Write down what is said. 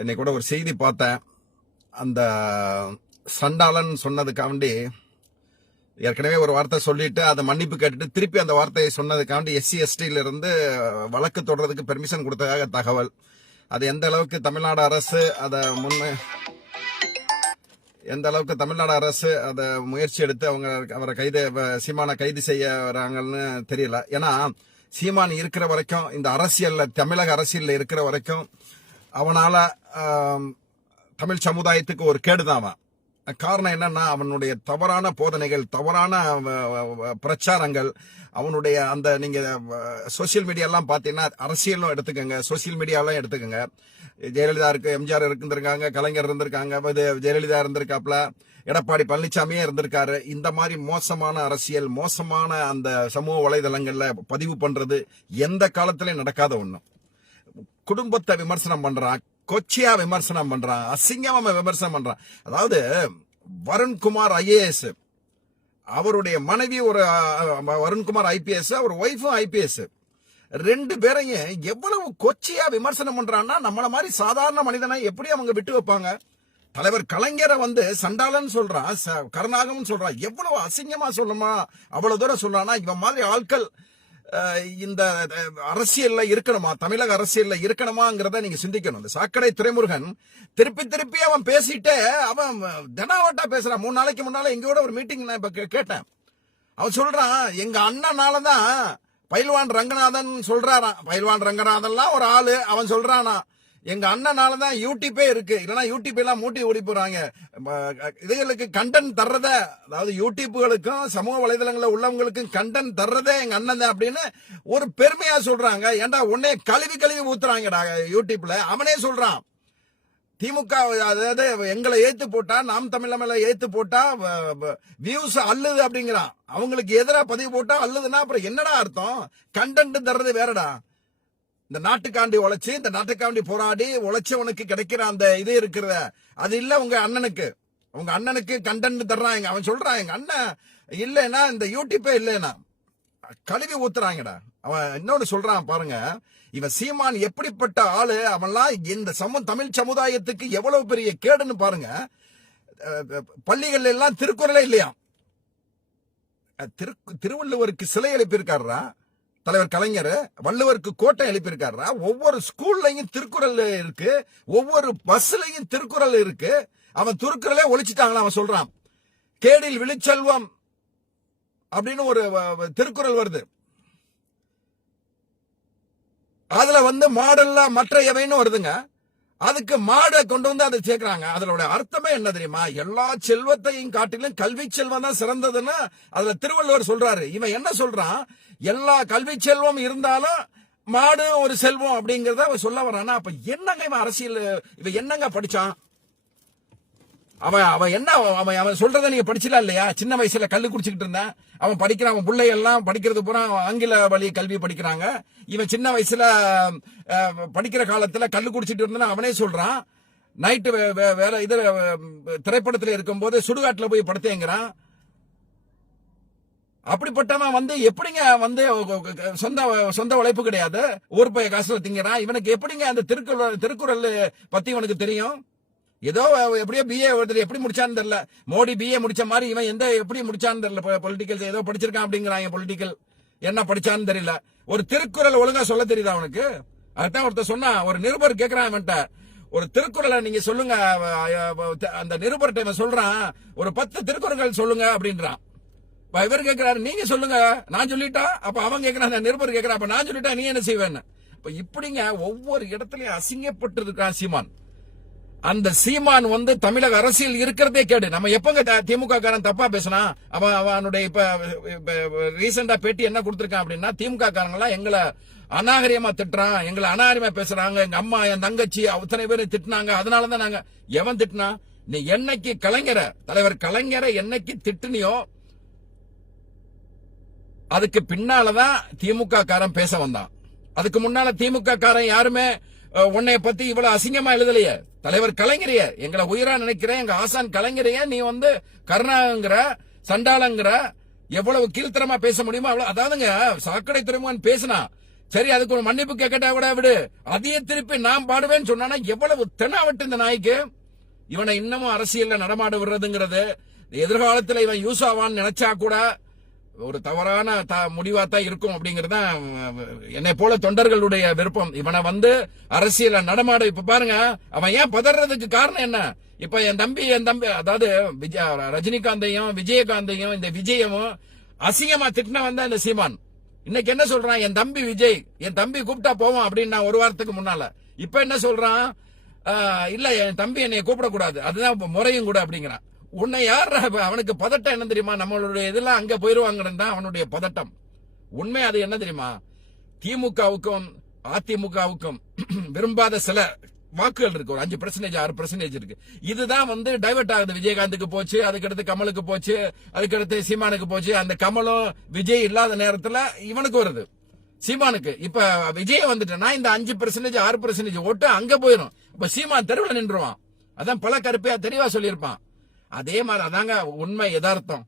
என்னை கூட ஒரு செய்தி பார்த்தேன். அந்த சண்டாளன் சொன்னதுக்காண்டி ஏற்கனவே ஒரு வார்த்தை சொல்லிட்டு அதை மன்னிப்பு கேட்டுட்டு திருப்பி அந்த வார்த்தையை சொன்னதுக்காண்டி எஸ்சி எஸ்டியிலிருந்து வழக்கு தொடர்றதுக்கு பெர்மிஷன் கொடுத்ததாக தகவல். அது எந்த அளவுக்கு தமிழ்நாடு அரசு அதை முன்ன எந்த அளவுக்கு தமிழ்நாடு அரசு அதை முயற்சி எடுத்து அவங்க அவரை கைது சீமானை கைது செய்ய வராங்கன்னு தெரியல. ஏன்னா சீமான் இருக்கிற வரைக்கும் இந்த அரசியல்ல தமிழக அரசியல்ல இருக்கிற வரைக்கும் அவனால தமிழ் சமுதாயத்துக்கு ஒரு கேடுதான் அவன். காரணம் என்னன்னா அவனுடைய தவறான போதனைகள் தவறான பிரச்சாரங்கள் அவனுடைய அந்த நீங்க சோசியல் மீடியாலாம் பார்த்தீங்கன்னா அரசியலும் எடுத்துக்கோங்க. சோசியல் மீடியாலாம் எடுத்துக்கோங்க. ஜெயலலிதா இருக்கு எம்ஜிஆர் இருந்திருக்காங்க கலைஞர் இருந்திருக்காங்க இது ஜெயலலிதா இருந்திருக்காப்ல எடப்பாடி பழனிசாமியே இருந்திருக்காரு. இந்த மாதிரி மோசமான அரசியல் மோசமான அந்த சமூக வலைதளங்கள்ல பதிவு பண்றது எந்த காலத்திலையும் நடக்காத ஒன்றும் குடும்பத்தை விமர்சனம் பண்றான் கொச்சியா விமர்சனம் பண்றான் அசிங்கமா விமர்சனம் பண்றான் அதாவது வருண்குமார் ஐஏஎஸ் அவருடைய மனைவி ஒரு வருண்குமார் ஐபிஎஸ் அவர் ஒய்ஃபும் ஐபிஎஸ் ரெண்டு பேரையும் எவ்வளவு கொச்சியா விமர்சனம் பண்றான்னா நம்மள மாதிரி சாதாரண மனிதனை எப்படி அவங்க விட்டு வைப்பாங்க? தலைவர் கலைஞரை வந்து சண்டாளன் சொல்றான் ச- சொல்றான். எவ்வளவு அசிங்கமா சொல்லுமா அவ்வளவு தூரம் சொல்றான்னா இவன் மாதிரி ஆட்கள் இந்த அரசியல்ல இருக்கணுமா? தமிழக அரசியல்ல இருக்கணுமாங்கிறத நீங்க சிந்திக்கணும். இந்த சாக்கடை துறைமுருகன் திருப்பி திருப்பி அவன் பேசிட்டே அவன் தினாவட்டா பேசுறான் மூணு நாளைக்கு முன்னால எங்களோட ஒரு மீட்டிங் நான் இப்ப கேட்டேன். அவன் சொல்றான் எங்க அண்ணனால தான் பயில்வான் ரங்கநாதன் சொல்றாராம். பயில்வான் ரங்கநாதன்லாம் ஒரு ஆளு. அவன் சொல்றானா எங்க அண்ணனால தான் யூடியூப்பே இருக்கு. இல்லைன்னா யூடியூப் எல்லாம் மூட்டி ஓடி போறாங்க. இதுகளுக்கு கண்டென்ட் தர்றத அதாவது யூடியூப்புகளுக்கும் சமூக வலைதளங்களில் உள்ளவங்களுக்கும் கண்டென்ட் தர்றதே எங்க அண்ணன் தான் அப்படின்னு ஒரு பெருமையா சொல்றாங்க. ஏன்டா உன்னே கழுவி கழுவி ஊத்துறாங்கடா யூடியூப்ல. அவனே சொல்றான். திமுக அதாவது எங்களை ஏத்து போட்டா நாம் தமிழ ஏத்து போட்டா வியூஸ் அல்லுது அப்படிங்கிறான். அவங்களுக்கு எதிராக பதிவு போட்டா அல்லுதுன்னா அப்புறம் என்னடா அர்த்தம்? கண்டென்ட் தர்றது வேறடா. இந்த நாட்டுக்காண்டி உழைச்சி இந்த நாட்டுக்காண்டி போராடி உழைச்சவனுக்கு கிடைக்கிற அந்த இது இருக்கிறத அது இல்ல உங்க அண்ணனுக்கு. உங்க அண்ணனுக்கு கண்டென்ட் தர்றாங்க. அவன் சொல்றான் எங்க அண்ணன் இல்லைன்னா இந்த யூடியூப்பே இல்லைன்னா கழுவி ஊத்துறாங்கடா. அவன் இன்னொன்னு சொல்றான் பாருங்க. இவன் சீமான் எப்படிப்பட்ட ஆளு? அவன்லாம் இந்த சம தமிழ் சமுதாயத்துக்கு எவ்வளவு பெரிய கேடுன்னு பாருங்க. அஹ் பள்ளிகள்ல எல்லாம் திருக்குறளே இல்லையா திரு திருவள்ளுவருக்கு சிலை எழுப்பியிருக்காருடா. தலைவர் கலைஞர் வள்ளுவருக்கு கோட்டை எழுப்பியிருக்காருடா ஒவ்வொரு ஸ்கூல்லையும் திருக்குறள் இருக்கு. ஒவ்வொரு பஸ்லையும் திருக்குறள் இருக்கு. அவன் திருக்குறளே ஒழிச்சிட்டாங்களா அவன் சொல்றான். கேடில் விழிச்செல்வம் அப்படின்னு ஒரு வ- திருக்குறள் வருது. அதுல வந்து மாடெல்லாம் மற்ற எவைன்னு வருதுங்க. அதுக்கு மாடை கொண்டு வந்து அதை சேர்க்கிறாங்க. அதோட அர்த்தமே என்ன தெரியுமா? எல்லா செல்வத்தையும் காட்டிலும் கல்வி செல்வம் தான் சிறந்ததுன்னு அதுல திருவள்ளுவர் சொல்றாரு. இவன் என்ன சொல்றான்? எல்லா கல்வி செல்வம் இருந்தாலும் மாடு ஒரு செல்வம் அப்படிங்கறத சொல்ல வரானா அப்ப என்னங்க இவன் அரசியல் இவன் என்னங்க படிச்சான்? அவன் அவன் என்ன அவன் அவன் சொல்றத நீங்க படிச்சல இல்லையா? சின்ன வயசுல கல் குடிச்சுக்கிட்டு இருந்தான். அவன் படிக்கிறான் அவன் பிள்ளையெல்லாம் படிக்கிறது பூரா ஆங்கில வழி கல்வி படிக்கிறாங்க. இவன் சின்ன வயசுல படிக்கிற காலத்துல கல் குடிச்சிட்டு இருந்தான் அவனே சொல்றான். நைட்டு வேற இது திரைப்படத்துல இருக்கும்போது சுடுகாட்டுல போய் படுத்தேங்கிறான். அப்படிப்பட்டவன் வந்து எப்படிங்க வந்து சொந்த சொந்த உழைப்பு கிடையாது. ஊர் பைய காசுல திங்கிறான். இவனுக்கு எப்படிங்க அந்த திருக்குறள் திருக்குறள் பத்தி இவனுக்கு தெரியும்? ஏதோ எப்படியோ பிஏ ஒருத்தர் எப்படி முடிச்சான்னு தெரியல. மோடி பிஏ முடிச்ச மாதிரி இவன் எந்த எப்படி முடிச்சான்னு தெரியல. பொலிட்டிக்கல் ஏதோ படிச்சிருக்கான் அப்படிங்கிறாங்க பொலிட்டிக்கல் என்ன படிச்சான்னு தெரியல. ஒரு திருக்குறள் ஒழுங்கா சொல்ல தெரியுதா அவனுக்கு அதான் ஒருத்தர் சொன்னா ஒரு நிருபர் கேக்குறான் அவன்கிட்ட ஒரு திருக்குறளை நீங்க சொல்லுங்க அந்த நிருபர்கிட்ட இவன் சொல்றான் ஒரு பத்து திருக்குறள்கள் சொல்லுங்க அப்படின்றான். இப்ப இவர் கேட்கிறாரு நீங்க சொல்லுங்க. நான் சொல்லிட்டா அப்ப அவன் கேட்கிறான் அந்த நிருபர் கேட்கிறான் அப்ப நான் சொல்லிட்டா நீ என்ன செய்வேன்னு? இப்ப இப்படிங்க ஒவ்வொரு இடத்துலயும் அசிங்கப்பட்டு இருக்கான் சீமான். அந்த சீமான் வந்து தமிழக அரசியல் இருக்கிறதே கேடு. நம்ம எப்பங்க திமுக காரன் தப்பா பேசினா அவன் அவனுடைய இப்ப ரீசெண்டா பேட்டி என்ன கொடுத்திருக்கான் அப்படின்னா திமுக காரங்களா எங்களை அநாகரியமா திட்டுறான் எங்களை அநாகரியமா பேசுறாங்க எங்க அம்மா என் தங்கச்சி அத்தனை பேர் திட்டுனாங்க அதனாலதான் நாங்க எவன் திட்டினா நீ என்னைக்கு கலைஞரை தலைவர் கலைஞரை என்னைக்கு திட்டுனியோ அதுக்கு பின்னாலதான் திமுக காரன் பேச வந்தான். அதுக்கு முன்னால திமுக காரன் யாருமே உன்னைய பத்தி இவ்வளவு அசிங்கமா எழுதலையே. தலைவர் கலைஞரைய எங்களை உயிரா நினைக்கிறேன் எங்க ஆசான் கலைஞரைய நீ வந்து கருணாங்கிற சண்டாளங்கிற எவ்வளவு கீழ்த்தரமா பேச முடியுமோ அவ்வளவு அதாவதுங்க சாக்கடை துறைமுகன் பேசினா சரி அதுக்கு ஒரு மன்னிப்பு கேட்கட்டா கூட விடு. அதையே திருப்பி நான் பாடுவேன்னு சொன்னானா எவ்வளவு தென்னாவட்டு இந்த நாய்க்கு. இவனை இன்னமும் அரசியல்ல நடமாட விடுறதுங்கிறது எதிர்காலத்துல இவன் யூஸ் ஆவான்னு நினைச்சா கூட ஒரு தவறான த முடிவா தான் இருக்கும் அப்படிங்கிறது தான் என்னை போல தொண்டர்களுடைய விருப்பம். இவனை வந்து அரசியல நடமாட இப்ப பாருங்க அவன் ஏன் பதறதுக்கு காரணம் என்ன? இப்ப என் தம்பி என் தம்பி அதாவது விஜய் ரஜினிகாந்தையும் விஜயகாந்தையும் இந்த விஜயமும் அசிங்கமா திட்டின வந்தா இந்த சீமான். இன்னைக்கு என்ன சொல்றான்? என் தம்பி விஜய் என் தம்பி கூப்பிட்டா போவான் அப்படின்னு நான் ஒரு வாரத்துக்கு முன்னால. இப்ப என்ன சொல்றான்? இல்ல என் தம்பி என்னை கூப்பிடக்கூடாது. அதுதான் முறையும் கூட அப்படிங்கிறான். உன்னை யார் அவனுக்கு பதட்டம் என்ன தெரியுமா? நம்மளுடைய இதெல்லாம் அங்க போயிருவாங்கன்னு தான் அவனுடைய பதட்டம். உண்மை அது என்ன தெரியுமா? திமுகவுக்கும் அதிமுகவுக்கும் விரும்பாத சில வாக்குகள் இருக்கு. ஒரு அஞ்சு பர்சன்டேஜ் ஆறு பர்சன்டேஜ் இருக்கு. இதுதான் வந்து டைவர்ட் ஆகுது. விஜயகாந்துக்கு போச்சு அதுக்கடுத்து கமலுக்கு போச்சு அதுக்கடுத்து சீமானுக்கு போச்சு. அந்த கமலும் விஜய் இல்லாத நேரத்துல இவனுக்கு வருது. சீமானுக்கு. இப்ப விஜய் வந்துட்டேன்னா இந்த அஞ்சு பர்சன்டேஜ் ஆறு பர்சன்டேஜ் ஓட்டு அங்க போயிடும் இப்ப சீமான் தெருவில் நின்றுவான் அதான் பல கருப்பையா தெளிவா சொல்லியிருப்பான். அதே மாதிரி அதாங்க உண்மை யதார்த்தம்.